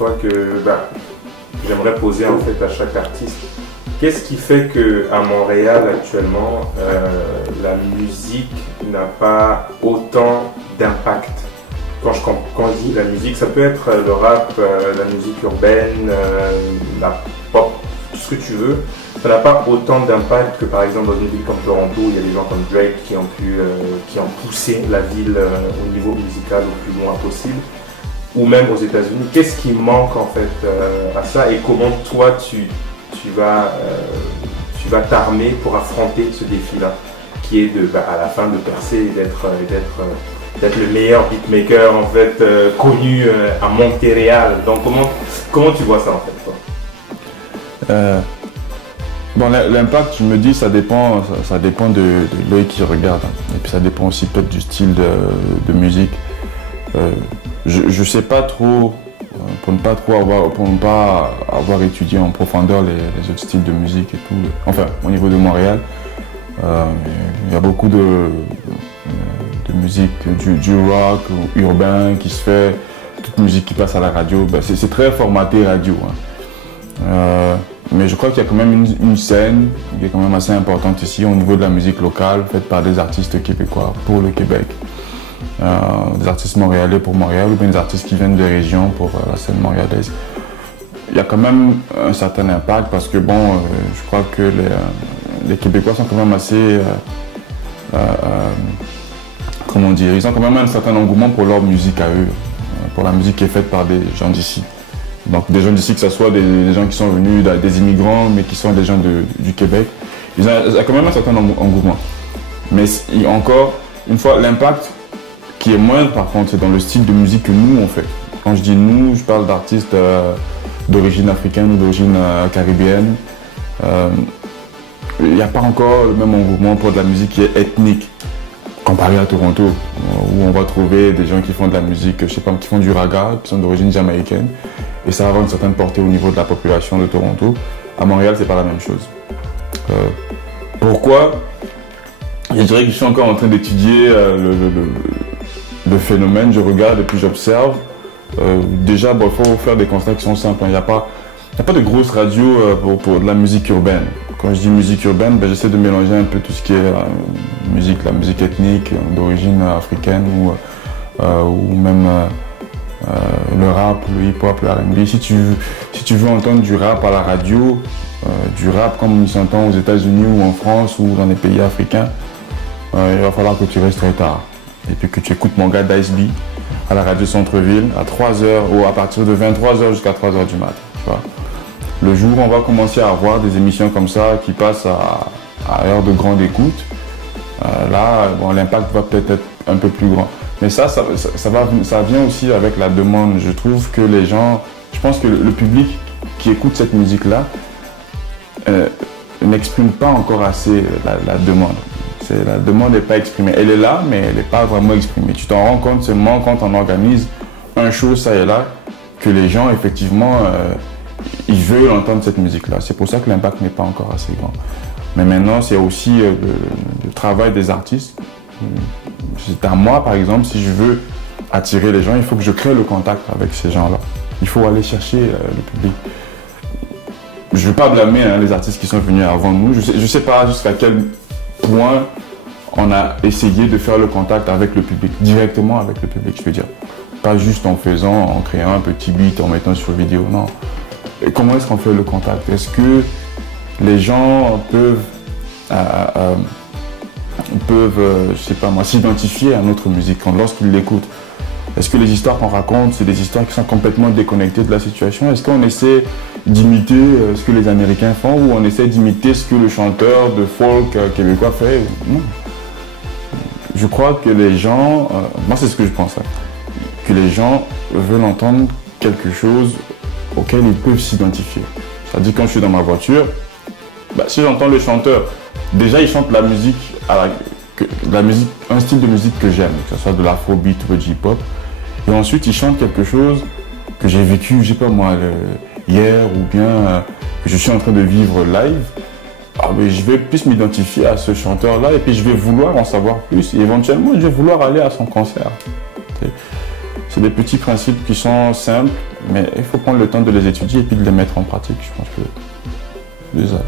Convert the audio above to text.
toi que j'aimerais poser en fait à chaque artiste. Qu'est-ce qui fait qu'à Montréal actuellement, la musique n'a pas autant d'impact? Quand je dis la musique, ça peut être le rap, la musique urbaine, la pop, tout ce que tu veux. Ça n'a pas autant d'impact que par exemple dans une ville comme Toronto, où il y a des gens comme Drake qui ont poussé la ville au niveau musical au plus loin possible. Ou même aux États-Unis. Qu'est-ce qui manque en fait à ça, et comment toi tu vas t'armer pour affronter ce défi-là, qui est à la fin de percer et d'être le meilleur beatmaker en fait connu à Montréal. Donc comment tu vois ça en fait toi? Bon, l'impact, je me dis, ça dépend de l'œil qui regarde, et puis ça dépend aussi peut-être du style de musique. Je sais pas trop, pour ne pas avoir étudié en profondeur les autres styles de musique et tout. Enfin, au niveau de Montréal, il y a beaucoup de musique, du rock urbain qui se fait, toute musique qui passe à la radio. C'est très formaté radio. Mais je crois qu'il y a quand même une scène qui est quand même assez importante ici au niveau de la musique locale, faite par des artistes québécois pour le Québec. Des artistes montréalais pour Montréal, ou bien des artistes qui viennent des régions pour la scène montréalaise. Il y a quand même un certain impact parce que bon, je crois que les Québécois sont quand même assez, comment dire, ils ont quand même un certain engouement pour leur musique à eux, pour la musique qui est faite par des gens d'ici. Donc des gens d'ici, que ce soit des gens qui sont venus, des immigrants, mais qui sont des gens du Québec, il y a quand même un certain engouement. Mais encore une fois, l'impact qui est moindre par contre, c'est dans le style de musique que nous on fait. Quand je dis nous, je parle d'artistes d'origine africaine ou d'origine caribéenne. Il n'y a pas encore le même engouement pour de la musique qui est ethnique, comparé à Toronto, où on va trouver des gens qui font de la musique, je sais pas, qui font du raga, qui sont d'origine jamaïcaine, et ça va avoir une certaine portée au niveau de la population de Toronto. À Montréal, c'est pas la même chose. Pourquoi? Je dirais que je suis encore en train d'étudier le phénomène, je regarde et puis j'observe. Déjà, il faut faire des constats qui sont simples. Il n'y a pas de grosse radio pour de la musique urbaine. Quand je dis musique urbaine, j'essaie de mélanger un peu tout ce qui est la musique ethnique d'origine africaine ou même le rap, le hip-hop, le R&B. Si tu veux entendre du rap à la radio, du rap comme il s'entend aux États-Unis ou en France ou dans les pays africains, il va falloir que tu restes très tard. Et puis que tu écoutes mon gars Dice B à la radio Centre-Ville à 3h ou à partir de 23h jusqu'à 3h du matin. Le jour où on va commencer à avoir des émissions comme ça qui passent à heure de grande écoute, là, bon, l'impact va peut-être être un peu plus grand. Mais ça vient aussi avec la demande. Je trouve que les gens, je pense que le public qui écoute cette musique-là n'exprime pas encore assez la demande. La demande n'est pas exprimée. Elle est là, mais elle n'est pas vraiment exprimée. Tu t'en rends compte seulement quand on organise un show, ça et là, que les gens, effectivement, ils veulent entendre cette musique-là. C'est pour ça que l'impact n'est pas encore assez grand. Mais maintenant, c'est aussi le travail des artistes. C'est à moi, par exemple, si je veux attirer les gens, il faut que je crée le contact avec ces gens-là. Il faut aller chercher le public. Je ne veux pas blâmer les artistes qui sont venus avant nous. Je sais pas jusqu'à quel point on a essayé de faire le contact avec le public, directement avec le public, je veux dire. Pas juste en créant un petit beat, en mettant sur vidéo, non. Et comment est-ce qu'on fait le contact? Est-ce que les gens peuvent je sais pas moi, s'identifier à notre musique lorsqu'ils l'écoutent? Est-ce que les histoires qu'on raconte, c'est des histoires qui sont complètement déconnectées de la situation? Est-ce qu'on essaie d'imiter ce que les Américains font, ou on essaie d'imiter ce que le chanteur de folk québécois fait? Non. Je crois que les gens, moi c'est ce que je pense, que les gens veulent entendre quelque chose auquel ils peuvent s'identifier. C'est-à-dire quand je suis dans ma voiture, si j'entends le chanteur, déjà il chante la musique, un style de musique que j'aime, que ce soit de l'afrobeat ou du hip-hop, et ensuite il chante quelque chose que j'ai vécu, je sais pas moi, hier, ou bien que je suis en train de vivre live. Mais je vais plus m'identifier à ce chanteur-là, et puis je vais vouloir en savoir plus, et éventuellement je vais vouloir aller à son concert. C'est des petits principes qui sont simples, mais il faut prendre le temps de les étudier et puis de les mettre en pratique. Je pense que déjà.